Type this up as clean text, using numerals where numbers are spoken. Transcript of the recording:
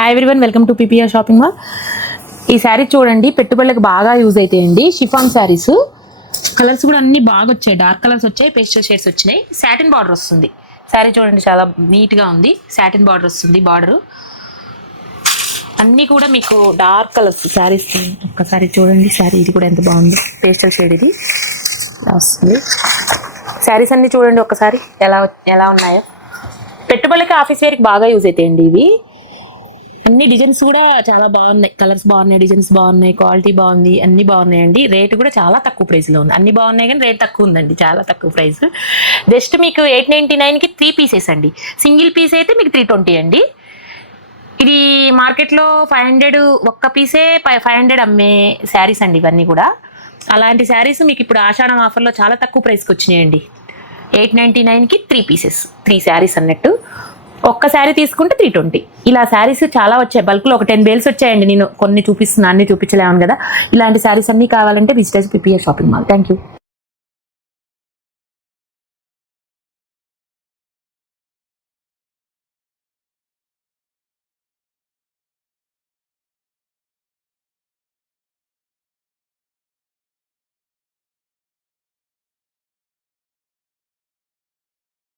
Hi everyone, welcome to PPR shopping mall. ఈ శారీ చూడండి, పెట్టుబడులకు బాగా యూజ్ అవుతాయండి. షిఫాన్ శారీస్, కలర్స్ కూడా అన్ని బాగా వచ్చాయి. డార్క్ కలర్స్ వచ్చాయి, పేస్టల్ షేడ్స్ వచ్చినాయి. సాటిన్ బార్డర్ వస్తుంది. శారీ చూడండి, చాలా నీట్గా ఉంది. సాటిన్ బార్డర్ వస్తుంది. బార్డర్ అన్నీ కూడా మీకు డార్క్ కలర్స్ శారీస్. ఒక్కసారి చూడండి శారీ, ఇది కూడా ఎంత బాగుంది. పేస్టల్ షేడ్ ఇది వస్తుంది. శారీస్ అన్నీ చూడండి ఒక్కసారి ఎలా ఉన్నాయో. పెట్టుబడులకి ఆఫీస్ వేర్కి బాగా యూజ్ అవుతాయండి ఇవి. అన్ని డిజైన్స్ కూడా చాలా బాగున్నాయి. కలర్స్ బాగున్నాయి, డిజైన్స్ బాగున్నాయి, క్వాలిటీ బాగుంది, అన్ని బాగున్నాయండి. రేట్ కూడా చాలా తక్కువ ప్రైస్లో ఉంది. అన్ని బాగున్నాయి కానీ రేట్ తక్కువ ఉందండి, చాలా తక్కువ ప్రైస్. జస్ట్ మీకు 899కి 3 పీసెస్ అండి. సింగిల్ పీస్ అయితే మీకు 320 అండి. ఇది మార్కెట్లో 500 ఒక్క పీసే 500 అమ్మే శారీస్ అండి ఇవన్నీ కూడా. అలాంటి శారీస్ మీకు ఇప్పుడు ఆషాఢం ఆఫర్లో చాలా తక్కువ ప్రైస్కి వచ్చినాయండి. 899కి 3 పీసెస్, 3 శారీస్ అన్నట్టు. ఒక్క శారీ తీసుకుంటే 320. ఇలా శారీస్ చాలా వచ్చాయి. బల్క్లో ఒక 10 బేల్స్ వచ్చాయండి. నేను కొన్ని చూపిస్తున్నాను, అన్ని చూపించలేము కదా. ఇలాంటి శారీస్ అన్నీ కావాలంటే visit PPR shopping mall. Thank you.